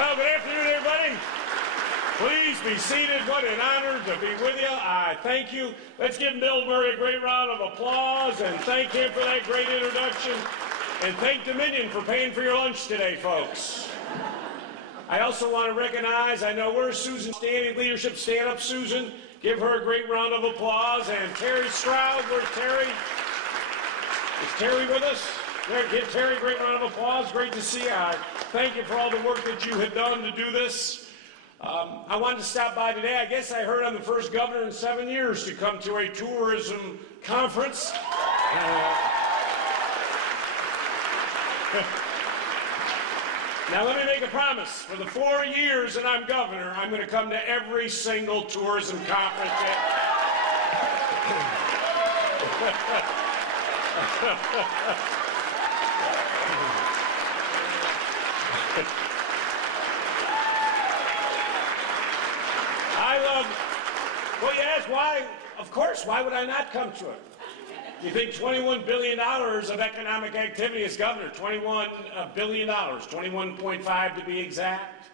Well, good afternoon, everybody. Please be seated. What an honor to be with you. I thank you. Let's give Bill Murray a great round of applause and thank him for that great introduction. And thank Dominion for paying for your lunch today, folks. I also want to recognize, I know where's Susan standing leadership. Stand up, Susan. Give her a great round of applause. And Terry Stroud, where's Terry? Is Terry with us? There, give Terry a great round of applause. Great to see you. Thank you for all the work that you have done to do this. I wanted to stop by today. I guess I heard I'm the first governor in 7 years to come to a tourism conference. Now let me make a promise. For the 4 years that I'm governor, I'm going to come to every single tourism conference. Well, you ask why? Of course, why would I not come to it? You think $21 billion of economic activity as governor, $21 billion, 21.5 to be exact,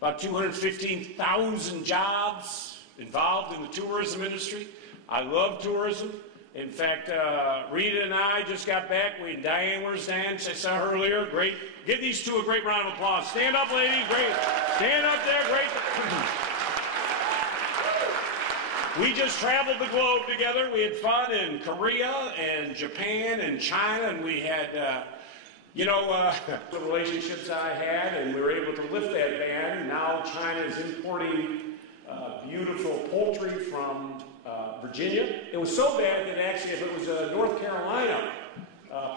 about 215,000 jobs involved in the tourism industry. I love tourism. In fact, Rita and I just got back. Diane, where's Diane? I saw her earlier. Great. Give these two a great round of applause. Stand up, lady. Great. Stand up there. Great. We just traveled the globe together. We had fun in Korea and Japan and China, and we had, the relationships I had, and we were able to lift that ban. Now China is importing beautiful poultry from Virginia. It was so bad that actually, if it was a North Carolina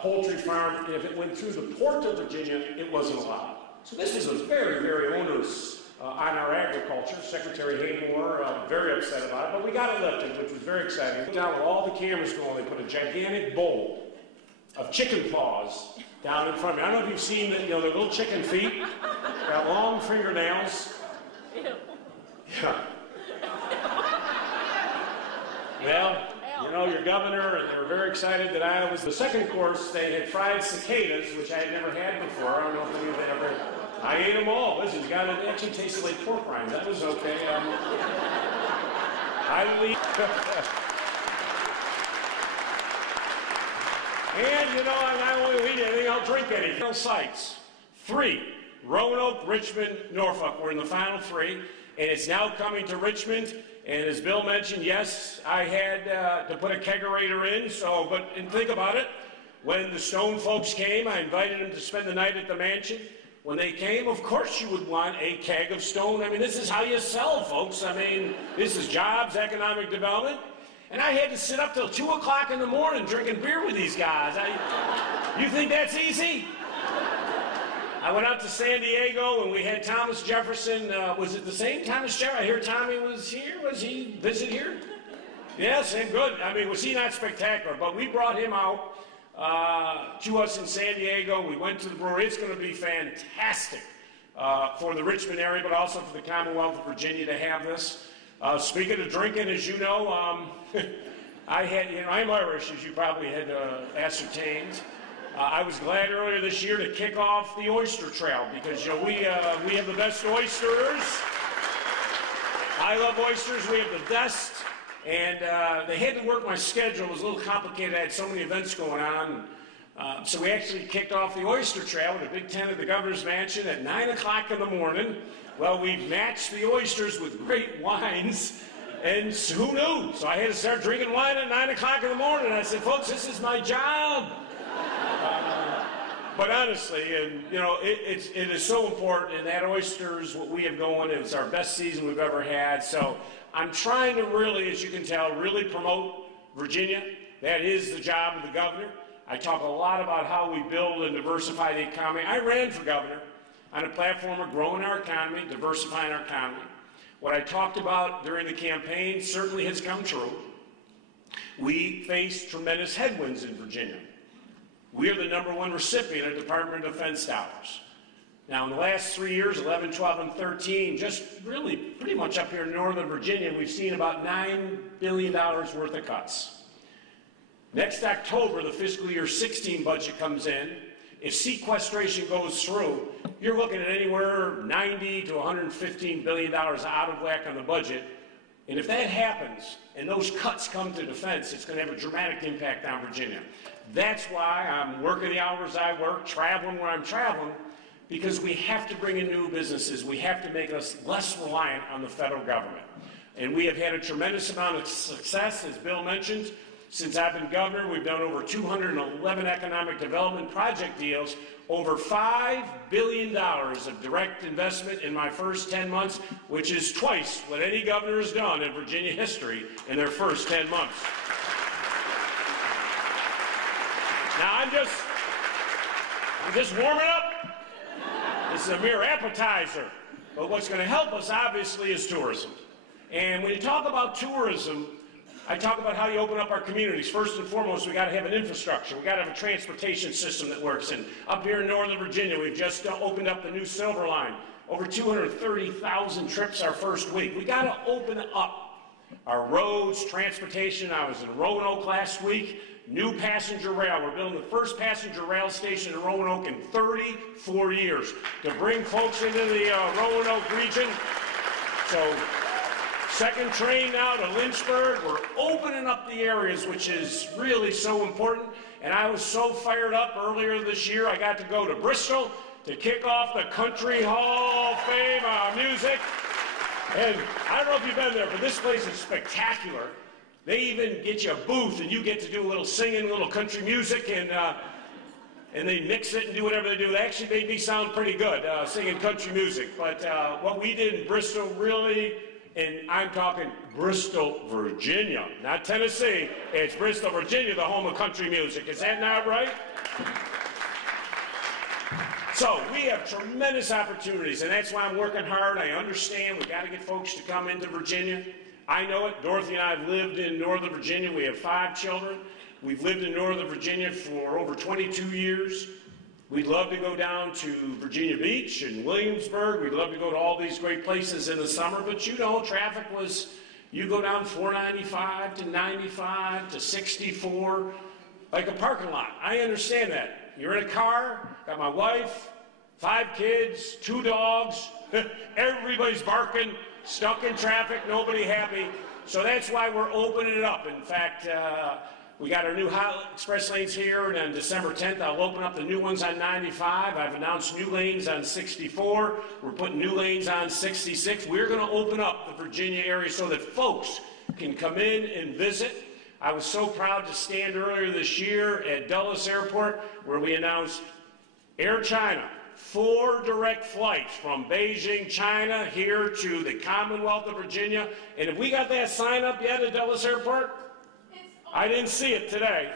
poultry farm, if it went through the port of Virginia, it wasn't allowed. So this is a very, very onerous on our agriculture. Secretary Haymore very upset about it, but we got it lifted, which was very exciting. Down with all the cameras going, they put a gigantic bowl of chicken paws down in front of me. I don't know if you've seen the little chicken feet, got long fingernails. Yeah. Well, your governor, and they were very excited that I was. The second course, they had fried cicadas, which I had never had before. I don't know if any of you ever. I ate them all. Listen, it actually tasted like pork rinds. That was okay. And, I not only eat anything, I'll drink anything. Sites. 3, Roanoke, Richmond, Norfolk. We're in the final 3, and it's now coming to Richmond. And as Bill mentioned, yes, I had to put a kegerator in, and think about it. When the Stone folks came, I invited them to spend the night at the mansion. When they came, of course you would want a keg of Stone. I mean, this is how you sell, folks. I mean, this is jobs, economic development. And I had to sit up till 2 o'clock in the morning drinking beer with these guys. You think that's easy? I went out to San Diego and we had Thomas Jefferson. Was it the same Thomas Jefferson? I hear Tommy was here. Was he visit here? Yes, and good. I mean, was he not spectacular? But we brought him out to us in San Diego. We went to the brewery. It's going to be fantastic for the Richmond area, but also for the Commonwealth of Virginia to have this. Speaking of drinking, as you know, I'm Irish, as you probably had ascertained. I was glad earlier this year to kick off the oyster trail because we have the best oysters. I love oysters. We have the best. And they had to work my schedule. It was a little complicated. I had so many events going on. So we actually kicked off the oyster trail with a big tent at the governor's mansion at 9 o'clock in the morning. Well, we matched the oysters with great wines. And who knew? So I had to start drinking wine at 9 o'clock in the morning. And I said, folks, this is my job. But honestly, it is so important. And that oysters, what we have going, it's our best season we've ever had. So I'm trying to really, as you can tell, really promote Virginia. That is the job of the governor. I talk a lot about how we build and diversify the economy. I ran for governor on a platform of growing our economy, diversifying our economy. What I talked about during the campaign certainly has come true. We face tremendous headwinds in Virginia. We are the #1 recipient of Department of Defense dollars. Now, in the last 3 years, 11, 12, and 13, just really pretty much up here in Northern Virginia, we've seen about $9 billion worth of cuts. Next October, the fiscal year 16 budget comes in. if sequestration goes through, you're looking at anywhere $90 to $115 billion out of whack on the budget. And if that happens, and those cuts come to defense, it's going to have a dramatic impact on Virginia. That's why I'm working the hours I work, traveling where I'm traveling, because we have to bring in new businesses. We have to make us less reliant on the federal government. And we have had a tremendous amount of success, as Bill mentioned. Since I've been governor, we've done over 211 economic development project deals, over $5 billion of direct investment in my first 10 months, which is twice what any governor has done in Virginia history in their first 10 months. Now, I'm just warming up. This is a mere appetizer. But what's going to help us, obviously, is tourism. And when you talk about tourism, I talk about how you open up our communities. First and foremost, we got to have an infrastructure. We got to have a transportation system that works. And up here in Northern Virginia, we've just opened up the new Silver Line. Over 230,000 trips our first week. We got to open up our roads, transportation. I was in Roanoke last week. New passenger rail. We're building the first passenger rail station in Roanoke in 34 years to bring folks into the Roanoke region. So, second train now to Lynchburg. We're opening up the areas, which is really so important. And I was so fired up earlier this year, I got to go to Bristol to kick off the Country Hall of Fame music. And I don't know if you've been there, but this place is spectacular. They even get you a booth, and you get to do a little singing, a little country music, and they mix it and do whatever they do. They actually made me sound pretty good singing country music. But what we did in Bristol really, and I'm talking Bristol, Virginia, not Tennessee. It's Bristol, Virginia, the home of country music. Is that not right? So we have tremendous opportunities, and that's why I'm working hard. I understand we've got to get folks to come into Virginia. I know it. Dorothy and I have lived in Northern Virginia. We have 5 children. We've lived in Northern Virginia for over 22 years. We'd love to go down to Virginia Beach and Williamsburg. We'd love to go to all these great places in the summer. But you know, traffic was, you go down 495 to 95 to 64, like a parking lot. I understand that. You're in a car, got my wife, 5 kids, 2 dogs, everybody's barking, stuck in traffic, nobody happy. So that's why we're opening it up. In fact, we got our new express lanes here, and on December 10th, I'll open up the new ones on 95. I've announced new lanes on 64. We're putting new lanes on 66. We're going to open up the Virginia area so that folks can come in and visit. I was so proud to stand earlier this year at Dulles Airport where we announced Air China, 4 direct flights from Beijing, China, here to the Commonwealth of Virginia. And have we got that sign up yet at Dulles Airport? I didn't see it today.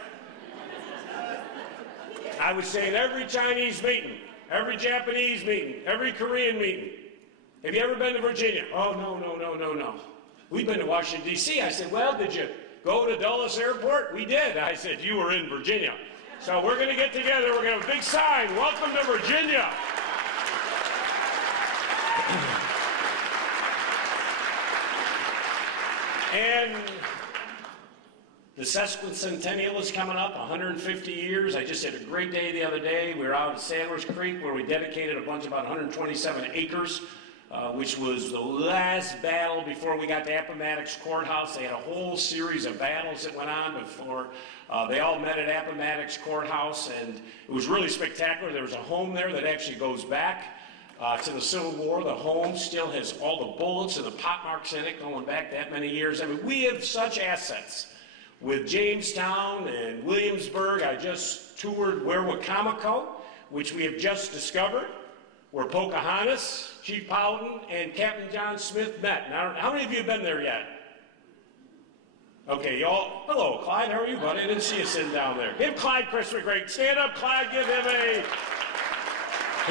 I was saying every Chinese meeting, every Japanese meeting, every Korean meeting. Have you ever been to Virginia? Oh, no. We've been to Washington, D.C. I said, well, did you go to Dulles Airport? We did. I said, you were in Virginia. So we're going to get together. We're going to have a big sign. Welcome to Virginia. And the sesquicentennial is coming up, 150 years. I just had a great day the other day. We were out at Sadler's Creek where we dedicated a bunch, about 127 acres, which was the last battle before we got to Appomattox Courthouse. They had a whole series of battles that went on before they all met at Appomattox Courthouse, and it was really spectacular. There was a home there that actually goes back to the Civil War. The home still has all the bullets and the pot marks in it going back that many years. I mean, we have such assets. With Jamestown and Williamsburg, I just toured Werowocomoco, which we have just discovered, where Pocahontas, Chief Powhatan, and Captain John Smith met. Now, how many of you have been there yet? Okay, y'all. Hello, Clyde. How are you, buddy? I didn't see you sitting down there. Give Clyde Christopher great. Stand up, Clyde. Give him a...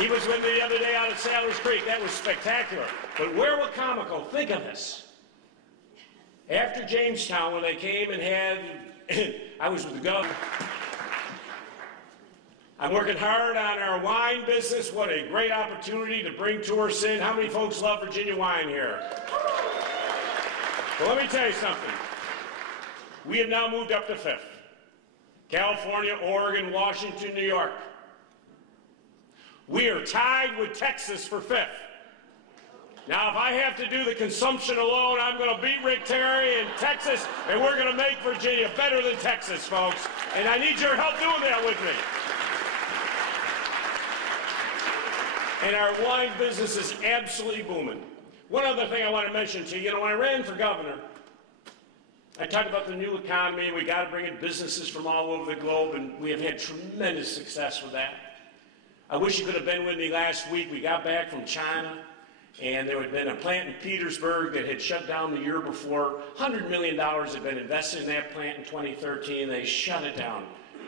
He was with me the other day out at Sadler's Creek. That was spectacular. But Werowocomoco, think of this. After Jamestown, when they came and had, I was with the governor. I'm working hard on our wine business. What a great opportunity to bring tourists in. How many folks love Virginia wine here? Well, let me tell you something. We have now moved up to 5th. California, Oregon, Washington, New York. We are tied with Texas for 5th. Now, if I have to do the consumption alone, I'm going to beat Rick Terry in Texas, and we're going to make Virginia better than Texas, folks. And I need your help doing that with me. And our wine business is absolutely booming. One other thing I want to mention to you, when I ran for governor, I talked about the new economy. We got to bring in businesses from all over the globe, and we have had tremendous success with that. I wish you could have been with me last week. We got back from China, and there had been a plant in Petersburg that had shut down the year before. $100 million had been invested in that plant in 2013. They shut it down.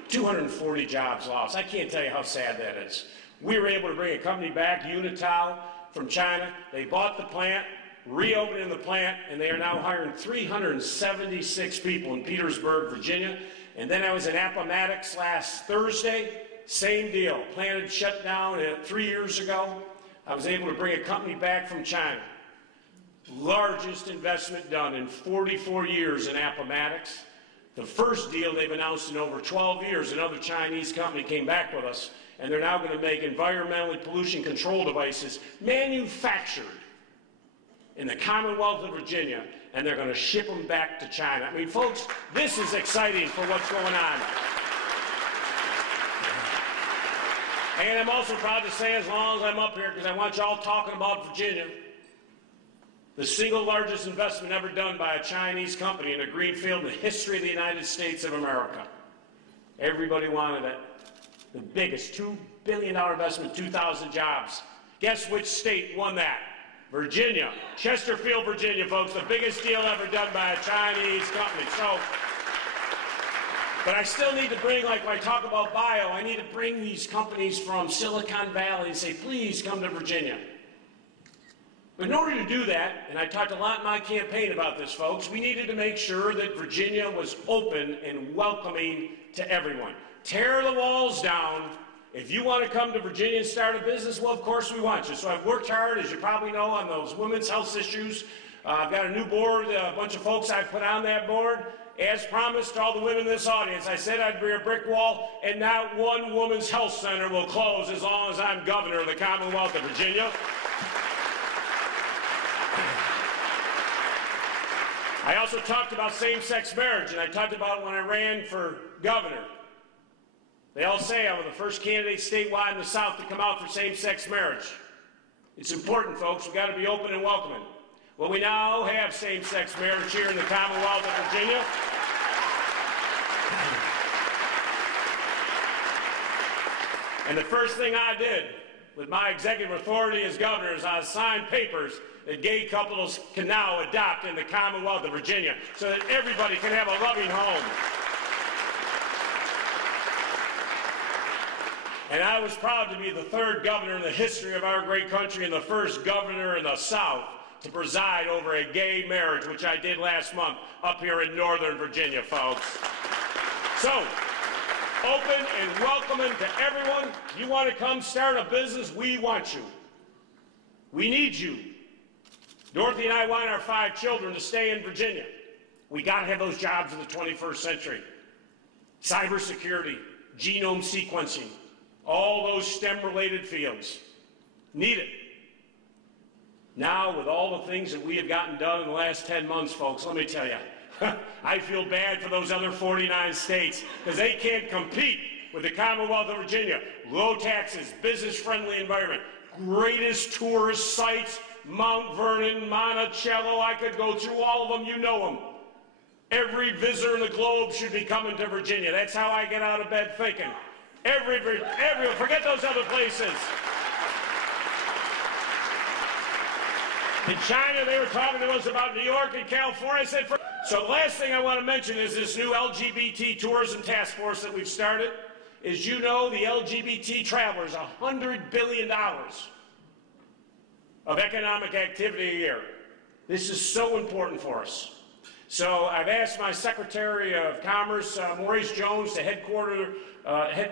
240 jobs lost. I can't tell you how sad that is. We were able to bring a company back, Unital, from China. They bought the plant, reopening the plant, and they are now hiring 376 people in Petersburg, Virginia. And then I was in Appomattox last Thursday. Same deal. Plant had shut down 3 years ago. I was able to bring a company back from China. Largest investment done in 44 years in Appomattox. The first deal they've announced in over 12 years. Another Chinese company came back with us, and they're now going to make environmentally pollution control devices manufactured in the Commonwealth of Virginia, and they're going to ship them back to China. I mean, folks, this is exciting for what's going on. And I'm also proud to say, as long as I'm up here, because I want you all talking about Virginia, the single largest investment ever done by a Chinese company in a greenfield in the history of the United States of America. Everybody wanted it. The biggest $2 billion investment, 2,000 jobs. Guess which state won that? Virginia. Chesterfield, Virginia, folks. The biggest deal ever done by a Chinese company. So, but I still need to bring, like when I talk about bio, I need to bring these companies from Silicon Valley and say, please come to Virginia. But in order to do that, and I talked a lot in my campaign about this, folks, we needed to make sure that Virginia was open and welcoming to everyone. Tear the walls down. If you want to come to Virginia and start a business, well, of course we want you. So I've worked hard, as you probably know, on those women's health issues. I've got a new board, a bunch of folks I've put on that board. As promised to all the women in this audience, I said I'd be a brick wall, and not one women's health center will close as long as I'm governor of the Commonwealth of Virginia. I also talked about same-sex marriage, and I talked about it when I ran for governor. They all say I'm the first candidate statewide in the South to come out for same-sex marriage. It's important, folks. We've got to be open and welcoming. Well, we now have same-sex marriage here in the Commonwealth of Virginia. And the first thing I did with my executive authority as governor is I signed papers that gay couples can now adopt in the Commonwealth of Virginia so that everybody can have a loving home. And I was proud to be the third governor in the history of our great country and the first governor in the South to preside over a gay marriage, which I did last month up here in Northern Virginia, folks. So, open and welcoming to everyone. You want to come start a business, we want you. We need you. Dorothy and I want our 5 children to stay in Virginia. We got to have those jobs in the 21st century. Cybersecurity, genome sequencing, all those STEM-related fields. Need it. Now, with all the things that we have gotten done in the last 10 months, folks, let me tell you, I feel bad for those other 49 states because they can't compete with the Commonwealth of Virginia. Low taxes, business-friendly environment, greatest tourist sites, Mount Vernon, Monticello. I could go through all of them. You know them. Every visitor in the globe should be coming to Virginia. That's how I get out of bed thinking. Forget those other places. In China, they were talking to us about New York and California. I said, so the last thing I want to mention is this new LGBT tourism task force that we've started. As you know, the LGBT travelers, $100 billion of economic activity a year. This is so important for us. So I've asked my Secretary of Commerce, Maurice Jones, to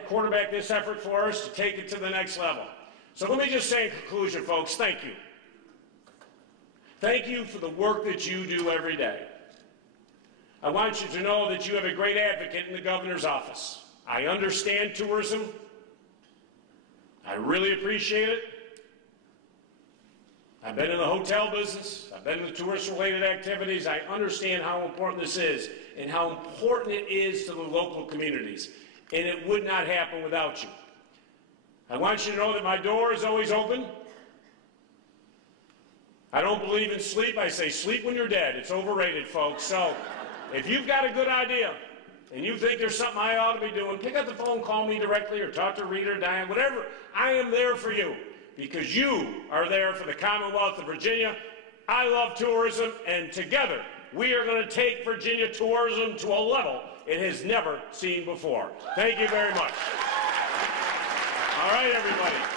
quarterback this effort for us to take it to the next level. So let me just say in conclusion, folks, thank you. Thank you for the work that you do every day. I want you to know that you have a great advocate in the governor's office. I understand tourism. I really appreciate it. I've been in the hotel business. I've been in the tourist-related activities. I understand how important this is and how important it is to the local communities. And it would not happen without you. I want you to know that my door is always open. I don't believe in sleep. I say sleep when you're dead. It's overrated, folks. So if you've got a good idea and you think there's something I ought to be doing, pick up the phone, call me directly, or talk to Rita or Diane, whatever. I am there for you because you are there for the Commonwealth of Virginia. I love tourism, and together we are going to take Virginia tourism to a level it has never seen before. Thank you very much. All right, everybody.